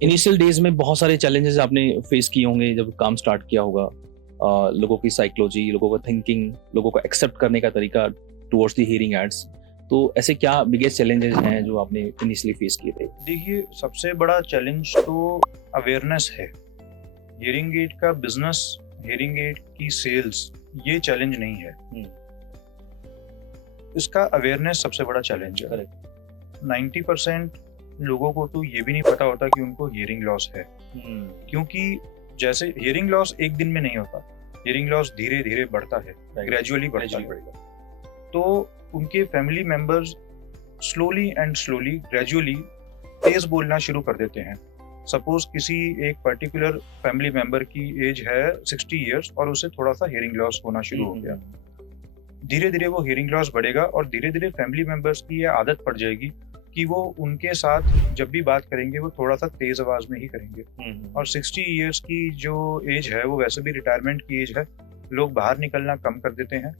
Initial days में बहुत सारे चैलेंजेस आपने फेस किए होंगे जब काम स्टार्ट किया होगा। लोगों की साइकोलॉजी, लोगों का थिंकिंग, लोगों को एक्सेप्ट करने का तरीका टुवर्ड्स द हियरिंग एड्स। तो ऐसे क्या बिगेस्ट चैलेंजेस हैं जो आपने इनिशियली फेस किए थे? देखिए, सबसे बड़ा चैलेंज तो अवेयरनेस है। हियरिंग एड का बिजनेस, हियरिंग एड की सेल्स, ये चैलेंज नहीं है। इसका अवेयरनेस सबसे बड़ा चैलेंज है। करेक्ट। 90% लोगों को तो ये भी नहीं पता होता कि उनको हियरिंग लॉस है, क्योंकि जैसे हियरिंग लॉस एक दिन में नहीं होता। हियरिंग लॉस धीरे धीरे बढ़ता है, ग्रेजुअली बढ़ता है। तो उनके family members slowly and slowly gradually तेज बोलना शुरू कर देते हैं। सपोज किसी एक पर्टिकुलर फैमिली मेंबर की एज है 60 इयर्स और उसे थोड़ा सा हियरिंग लॉस होना शुरू हो गया। धीरे धीरे वो हियरिंग लॉस बढ़ेगा और धीरे धीरे फैमिली मेंबर्स की ये आदत पड़ जाएगी कि वो उनके साथ जब भी बात करेंगे वो थोड़ा सा तेज आवाज में ही करेंगे। और 60 इयर्स की जो एज है वो वैसे भी रिटायरमेंट की एज है, लोग बाहर निकलना कम कर देते हैं।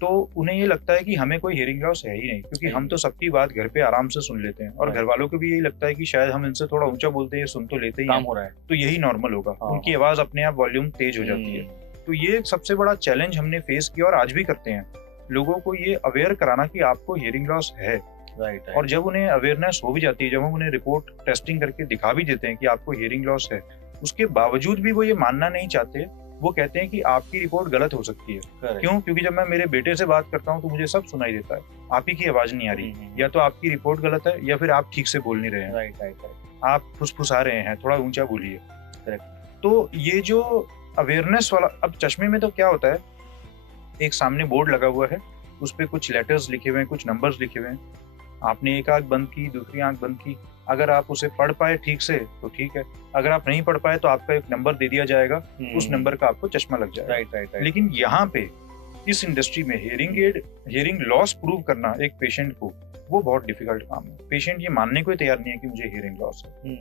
तो उन्हें ये लगता है कि हमें कोई हियरिंग लॉस है ही नहीं, क्योंकि हम तो सबकी बात घर पे आराम से सुन लेते हैं और घर वालों को भी यही लगता है कि शायद हम इनसे थोड़ा ऊंचा बोलते हैं, सुन तो लेते ही काम हैं, हो रहा है। तो यही नॉर्मल होगा। हाँ, उनकी आवाज अपने आप वॉल्यूम तेज हो जाती है। तो ये एक सबसे बड़ा चैलेंज हमने फेस किया और आज भी करते हैं, लोगों को ये अवेयर कराना कि आपको हियरिंग लॉस है। राइट। और जब उन्हें अवेयरनेस हो भी जाती है, जब हम उन्हें रिपोर्ट टेस्टिंग करके दिखा भी देते हैं कि आपको हियरिंग लॉस है, उसके बावजूद भी वो ये मानना नहीं चाहते। वो कहते हैं कि आपकी रिपोर्ट गलत हो सकती है। क्यों? क्योंकि जब मैं मेरे बेटे से बात करता हूँ तो मुझे सब सुनाई देता है, आप ही की आवाज नहीं आ रही। या तो आपकी रिपोर्ट गलत है या फिर आप ठीक से बोल नहीं रहे हैं। राइट। आप फुसफुसा रहे हैं, थोड़ा ऊंचा बोलिए। तो ये जो अवेयरनेस वाला, अब चश्मे में तो क्या होता है, एक सामने बोर्ड लगा हुआ है, उस पे कुछ लेटर्स लिखे हुए हैं, कुछ नंबर्स लिखे हुए हैं। आपने एक आंख बंद की, दूसरी आंख बंद की, अगर आप उसे पढ़ पाए ठीक से तो ठीक है, अगर आप नहीं पढ़ पाए तो आपका एक नंबर दे दिया जाएगा, उस नंबर का आपको चश्मा लग जाएगा। राइट। लेकिन यहाँ पे इस इंडस्ट्री में हियरिंग लॉस प्रूव करना एक पेशेंट को, वो बहुत डिफिकल्ट काम है। पेशेंट ये मानने को ही तैयार नहीं है कि मुझे हियरिंग लॉस है।